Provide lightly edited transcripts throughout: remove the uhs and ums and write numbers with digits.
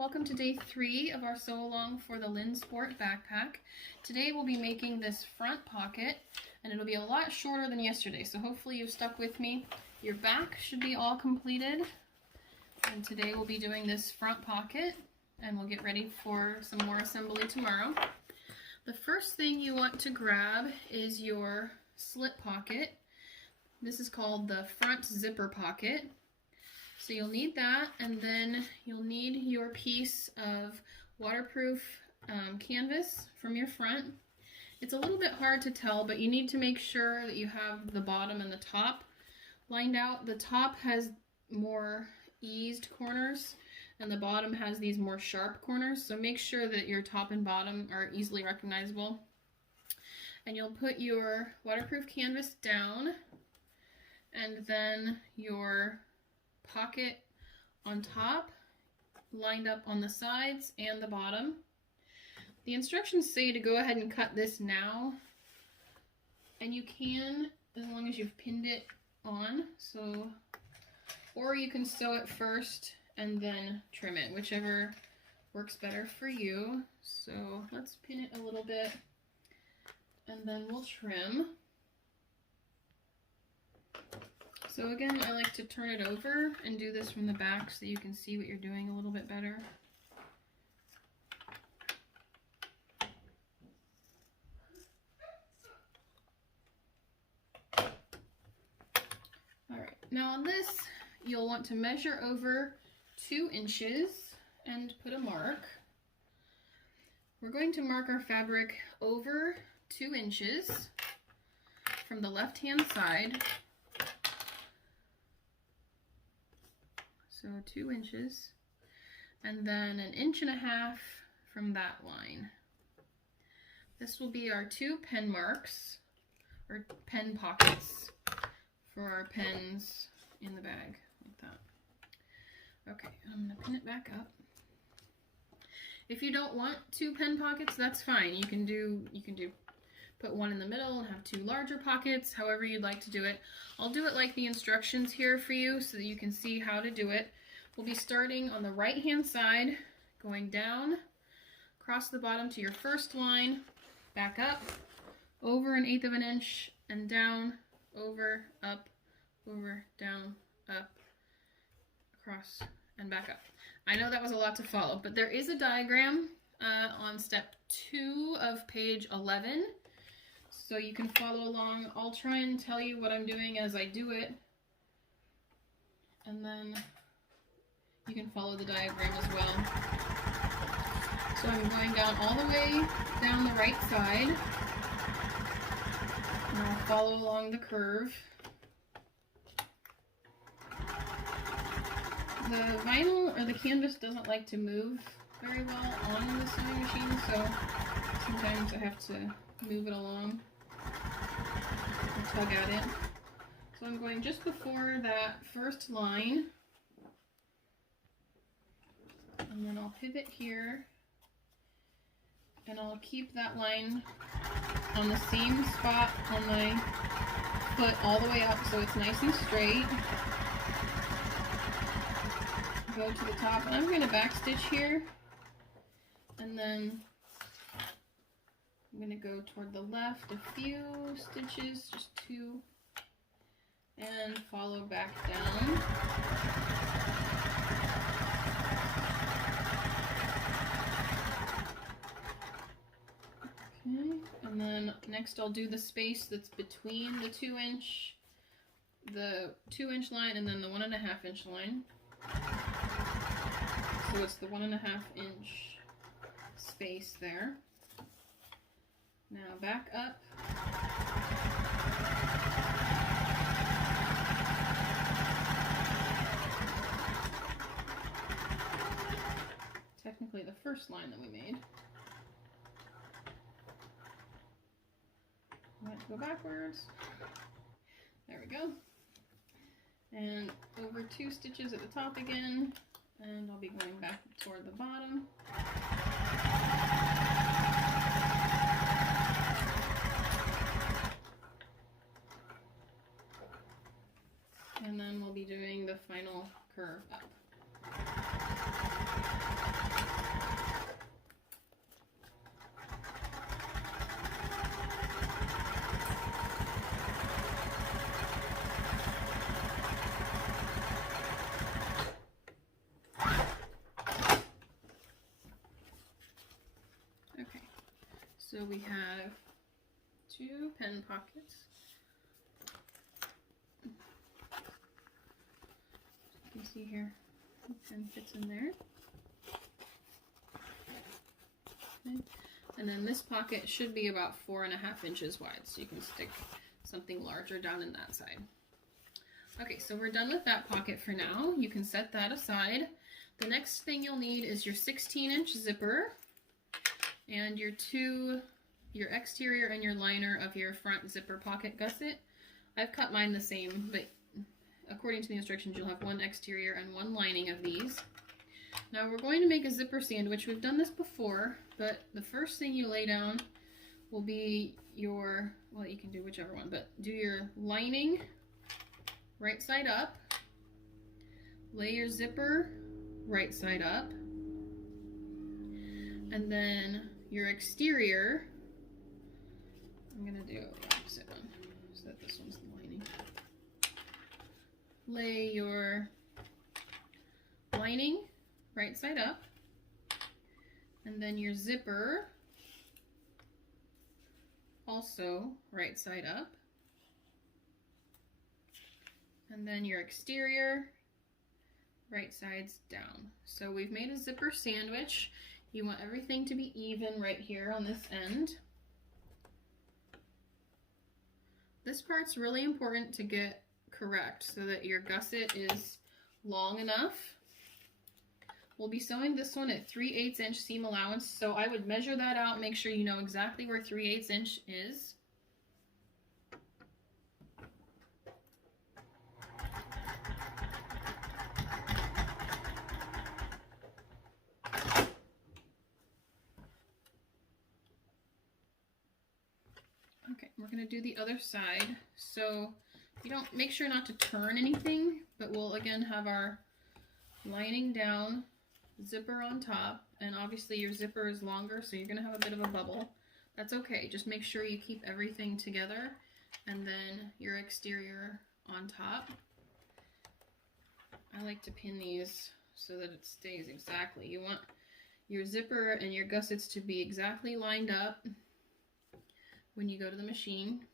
welcome to day 3 of our sew along for the LindSport backpack. Today we'll be making this front pocket and it'll be a lot shorter than yesterday, so hopefully you've stuck with me. Your back should be all completed, and today we'll be doing this front pocket and we'll get ready for some more assembly tomorrow. The first thing you want to grab is your slip pocket. This is called the front zipper pocket. So you'll need that, and then you'll need your piece of waterproof canvas from your front. It's a little bit hard to tell, but you need to make sure that you have the bottom and the top lined out. The top has more eased corners, and the bottom has these more sharp corners, so make sure that your top and bottom are easily recognizable. And you'll put your waterproof canvas down, and then your pocket on top, lined up on the sides and the bottom. The instructions say to go ahead and cut this now, and you can as long as you've pinned it on, so, or you can sew it first and then trim it, whichever works better for you. So let's pin it a little bit and then we'll trim. So again, I like to turn it over and do this from the back so you can see what you're doing a little bit better. Alright, now on this, you'll want to measure over 2 inches and put a mark. We're going to mark our fabric over 2 inches from the left-hand side. So 2 inches, and then 1.5 inches from that line. This will be our 2 pen marks, or pen pockets, for our pens in the bag, like that. Okay, I'm gonna pin it back up. If you don't want 2 pen pockets, that's fine. You can put one in the middle and have 2 larger pockets, however you'd like to do it. I'll do it like the instructions here for you so that you can see how to do it. We'll be starting on the right hand side, going down, across the bottom to your first line, back up, over 1/8 inch, and down, over, up, over, down, up, across, and back up. I know that was a lot to follow, but there is a diagram on step 2 of page 11. So you can follow along. I'll try and tell you what I'm doing as I do it, and then you can follow the diagram as well. So I'm going down all the way down the right side, and I'll follow along the curve. The vinyl or the canvas doesn't like to move very well on the sewing machine, so sometimes I have to move it along and tug at it. So I'm going just before that first line, and then I'll pivot here, and I'll keep that line on the same spot on my foot all the way up so it's nice and straight. Go to the top, and I'm going to backstitch here, and then I'm going to go toward the left a few stitches, just 2, and follow back down. Okay, and then next I'll do the space that's between the 2 inch line and then the 1.5 inch line. So it's the 1.5 inch space there. Now back up. Technically the first line that we made. Let's go backwards. There we go. And over 2 stitches at the top again, and I'll be going back toward the bottom. And then we'll be doing the final curve up. So we have 2 pen pockets. You can see here, the pen fits in there. Okay. And then this pocket should be about 4.5 inches wide, so you can stick something larger down in that side. Okay, so we're done with that pocket for now. You can set that aside. The next thing you'll need is your 16-inch zipper and your exterior and your liner of your front zipper pocket gusset. I've cut mine the same, but according to the instructions, you'll have 1 exterior and 1 lining of these. Now we're going to make a zipper sandwich. We've done this before, but the first thing you lay down will be your, well, you can do whichever one, but do your lining right side up, lay your zipper right side up, and then your exterior, I'm going to do the opposite one, so that this one's the lining. Lay your lining right side up, and then your zipper also right side up, and then your exterior right sides down. So we've made a zipper sandwich. You want everything to be even right here on this end. This part's really important to get correct so that your gusset is long enough. We'll be sewing this one at 3/8 inch seam allowance, so I would measure that out, make sure you know exactly where 3/8 inch is. Okay, we're going to do the other side. So you don't, make sure not to turn anything, but we'll again have our lining down, zipper on top, and obviously your zipper is longer, so you're going to have a bit of a bubble. That's okay, just make sure you keep everything together, and then your exterior on top. I like to pin these so that it stays exactly. You want your zipper and your gussets to be exactly lined up when you go to the machine.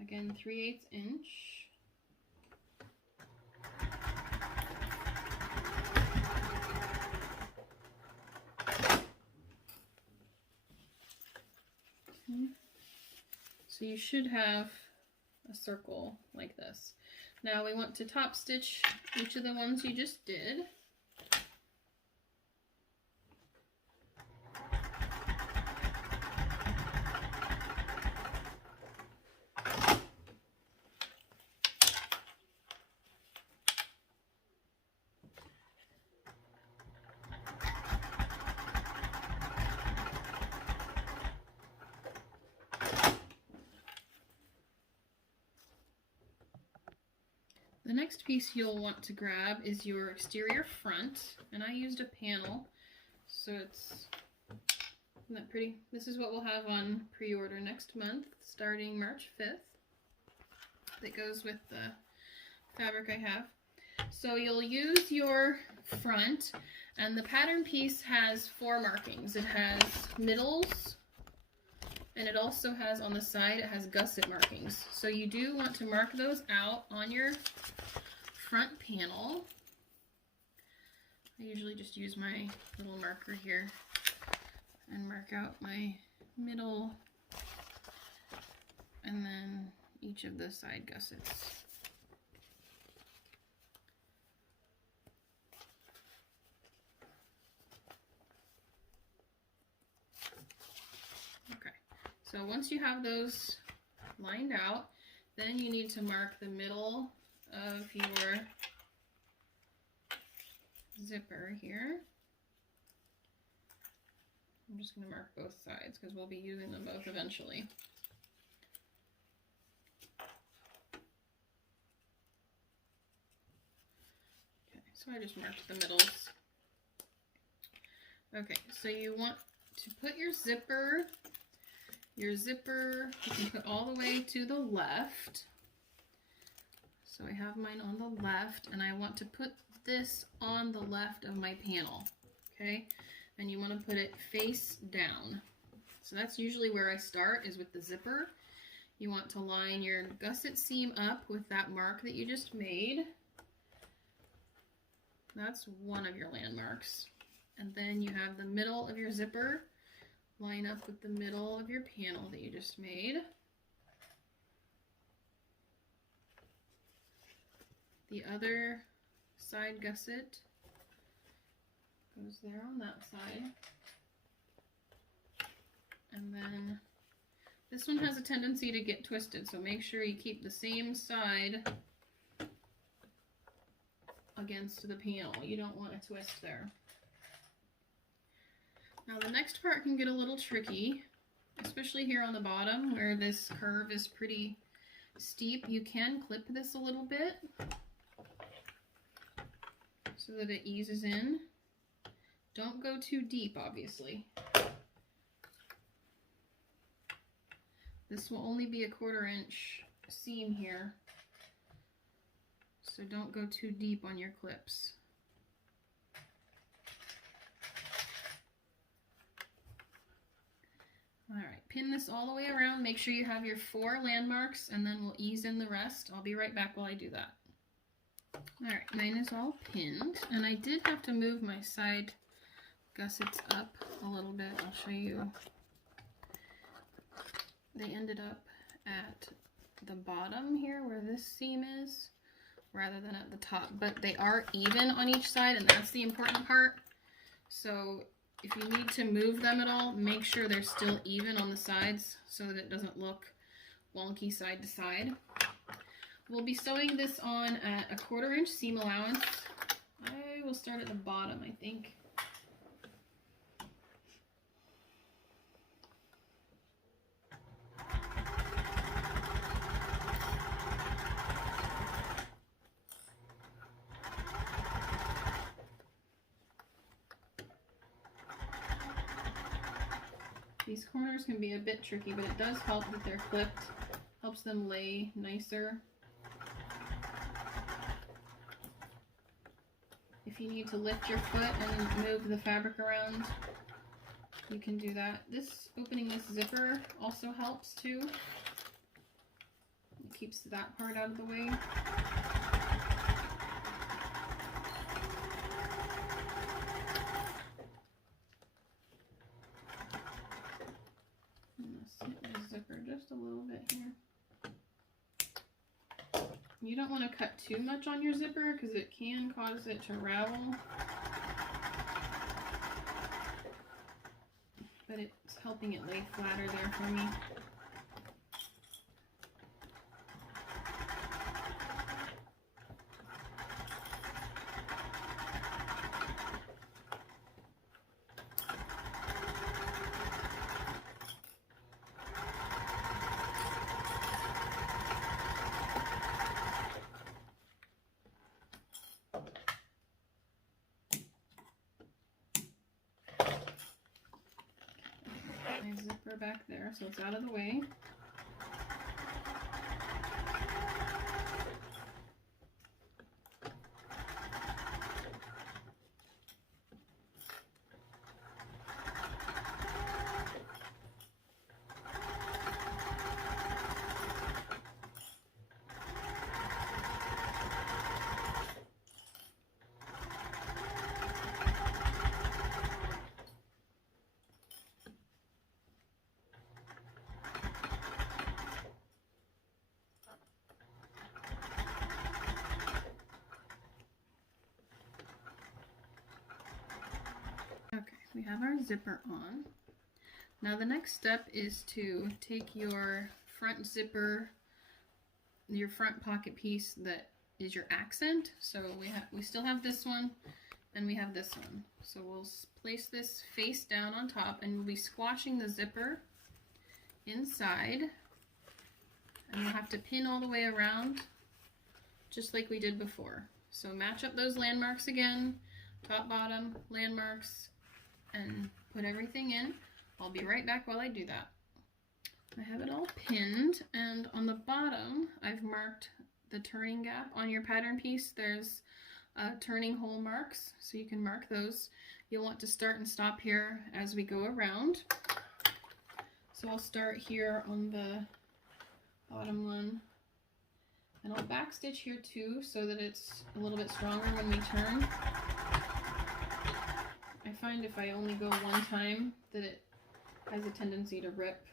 Again, 3/8 inch. Okay. So you should have a circle like this. Now we want to top stitch each of the ones you just did. The next piece you'll want to grab is your exterior front, and I used a panel, so isn't that pretty? This is what we'll have on pre-order next month, starting March 5th. That goes with the fabric I have. So you'll use your front, and the pattern piece has 4 markings. It has middles, and it also has on the side, it has gusset markings. So you do want to mark those out on your front panel. I usually just use my little marker here and mark out my middle and then each of the side gussets. Okay, so once you have those lined out, then you need to mark the middle of your zipper here. I'm just going to mark both sides because we'll be using them both eventually. Okay, so I just marked the middles. Okay, so you want to put your zipper you can put all the way to the left. So I have mine on the left, and I want to put this on the left of my panel, okay? and you want to put it face down. So that's usually where I start, is with the zipper. You want to line your gusset seam up with that mark that you just made. That's one of your landmarks. And then you have the middle of your zipper line up with the middle of your panel that you just made. The other side gusset goes there on that side. And then this one has a tendency to get twisted, so make sure you keep the same side against the panel. You don't want to twist there. Now the next part can get a little tricky, especially here on the bottom where this curve is pretty steep. You can clip this a little bit so that it eases in. Don't go too deep, obviously. This will only be a 1/4 inch seam here, so don't go too deep on your clips. Alright, pin this all the way around. Make sure you have your 4 landmarks, and then we'll ease in the rest. I'll be right back while I do that. Alright, mine is all pinned, and I did have to move my side gussets up a little bit. I'll show you. They ended up at the bottom here where this seam is, rather than at the top, but they are even on each side, and that's the important part. So if you need to move them at all, make sure they're still even on the sides so that it doesn't look wonky side to side. We'll be sewing this on at a 1/4 inch seam allowance. I will start at the bottom, I think. These corners can be a bit tricky, but it does help that they're clipped. Helps them lay nicer. If you need to lift your foot and move the fabric around, you can do that. Opening this zipper also helps too. It keeps that part out of the way. Zipper just a little bit here. You don't want to cut too much on your zipper because it can cause it to ravel. But it's helping it lay flatter there for me. Zipper back there so it's out of the way. We have our zipper on. Now the next step is to take your front zipper, your front pocket piece that is your accent. So we still have this one and we have this one. So we'll place this face down on top and we'll be squashing the zipper inside, and we'll have to pin all the way around just like we did before. So match up those landmarks again, top, bottom, landmarks, and put everything in. I'll be right back while I do that. I have it all pinned, and on the bottom I've marked the turning gap on your pattern piece. There's turning hole marks, so you can mark those. You'll want to start and stop here as we go around. So I'll start here on the bottom one, and I'll backstitch here too so that it's a little bit stronger when we turn. I find if I only go one time that it has a tendency to rip.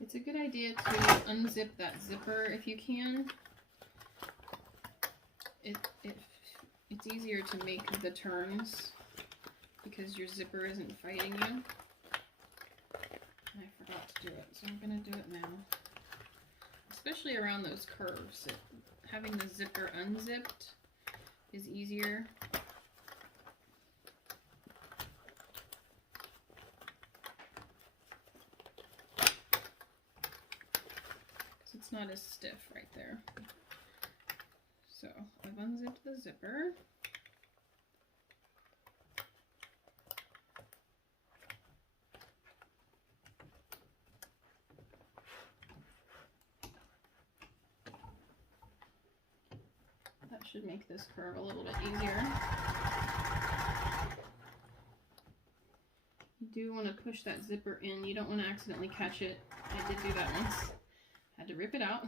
It's a good idea to unzip that zipper if you can. It's easier to make the turns because your zipper isn't fighting you. I forgot to do it, so I'm going to do it now. Especially around those curves. Having the zipper unzipped is easier. It's not as stiff right there. So I've unzipped the zipper. That should make this curve a little bit easier. You do want to push that zipper in. You don't want to accidentally catch it. I did do that once. Had to rip it out.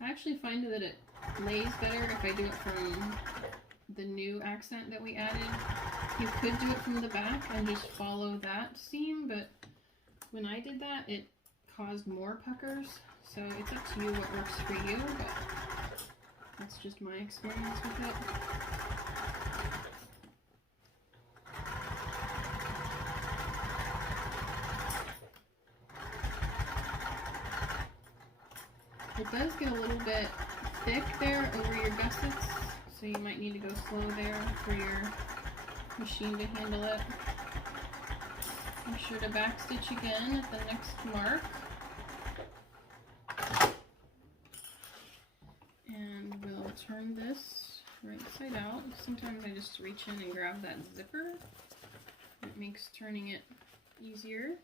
I actually find that it lays better if I do it from the new accent that we added. You could do it from the back and just follow that seam, but when I did that, it caused more puckers. So it's up to you what works for you, but that's just my experience with it. It does get a little bit thick there over your gussets, so you might need to go slow there for your machine to handle it. Make sure to backstitch again at the next mark. And we'll turn this right side out. Sometimes I just reach in and grab that zipper. It makes turning it easier.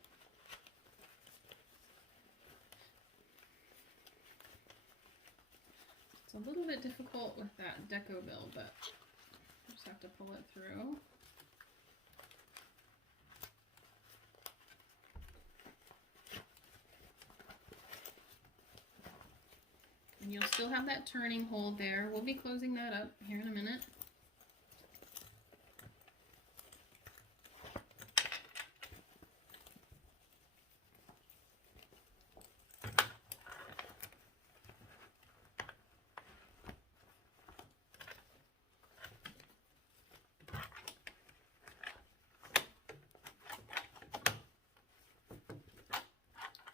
It's a little bit difficult with that deco bill, but you just have to pull it through. And you'll still have that turning hole there. We'll be closing that up here in a minute.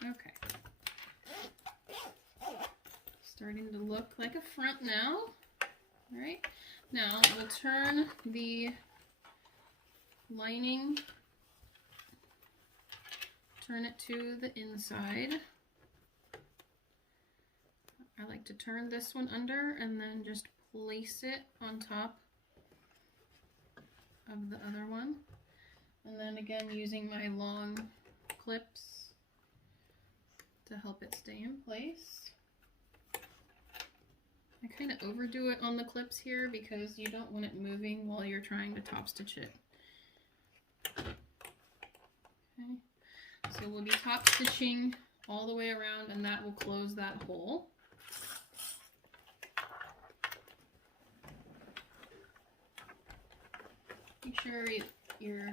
Okay. Starting to look like a front now. All right. Now we'll turn the lining, turn it to the inside. I like to turn this one under and then just place it on top of the other one. And then again, using my long clips to help it stay in place. I kind of overdo it on the clips here because you don't want it moving while you're trying to top stitch it. Okay, so we'll be top stitching all the way around and that will close that hole. Make sure your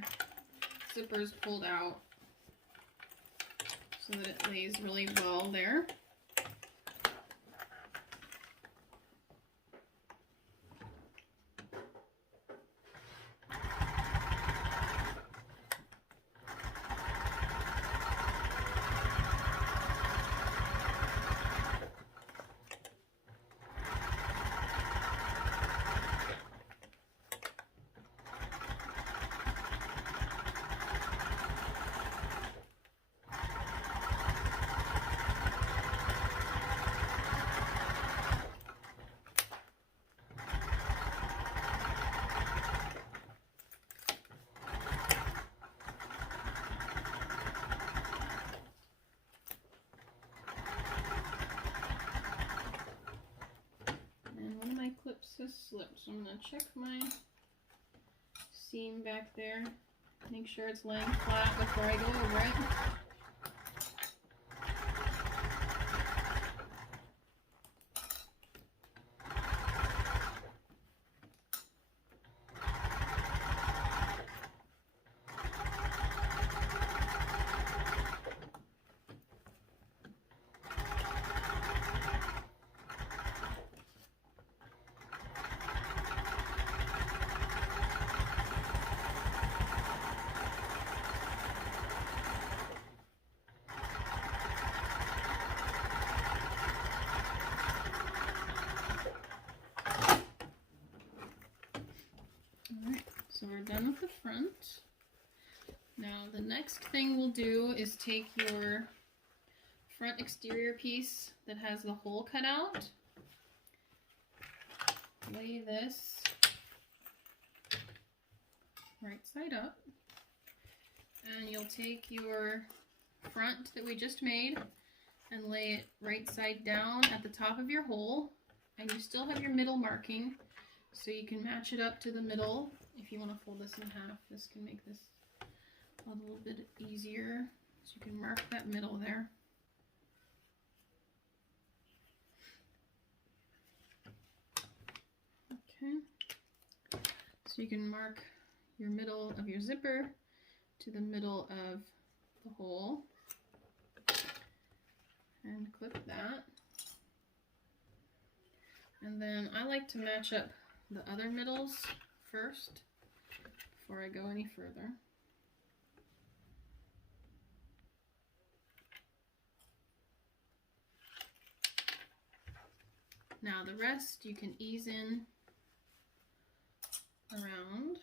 zipper is pulled out so that it lays really well there. this slip. So I'm going to check my seam back there. Make sure it's laying flat before I go over it. Alright, so we're done with the front. Now the next thing we'll do is take your front exterior piece that has the hole cut out, lay this right side up, and you'll take your front that we just made and lay it right side down at the top of your hole, and you still have your middle marking, so you can match it up to the middle. If you want to fold this in half, this can make this a little bit easier, so you can mark that middle there. Okay, so you can mark your middle of your zipper to the middle of the hole and clip that. And then I like to match up the other middles first before I go any further. Now the rest you can ease in around.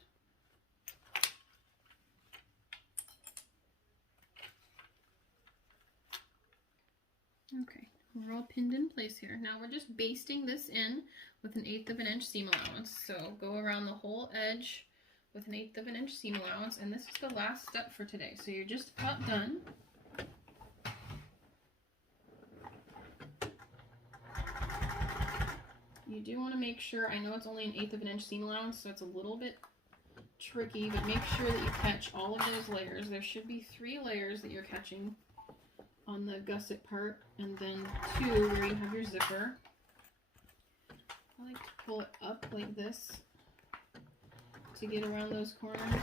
Okay, we're all pinned in place here. Now we're just basting this in with 1/8 of an inch seam allowance. So go around the whole edge with 1/8 of an inch seam allowance, and this is the last step for today. So you're just about done. You do want to make sure, I know it's only 1/8 of an inch seam allowance, so it's a little bit tricky, but make sure that you catch all of those layers. There should be 3 layers that you're catching on the gusset part, and then 2 where you have your zipper. I like to pull it up like this to get around those corners.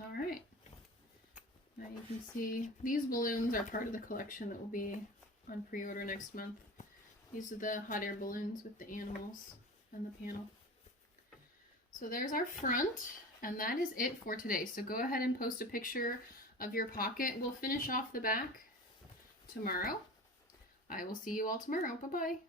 Alright, now you can see these balloons are part of the collection that will be on pre-order next month. These are the hot air balloons with the animals and the panel. So there's our front, and that is it for today. So go ahead and post a picture of your pocket. We'll finish off the back tomorrow. I will see you all tomorrow. Bye-bye.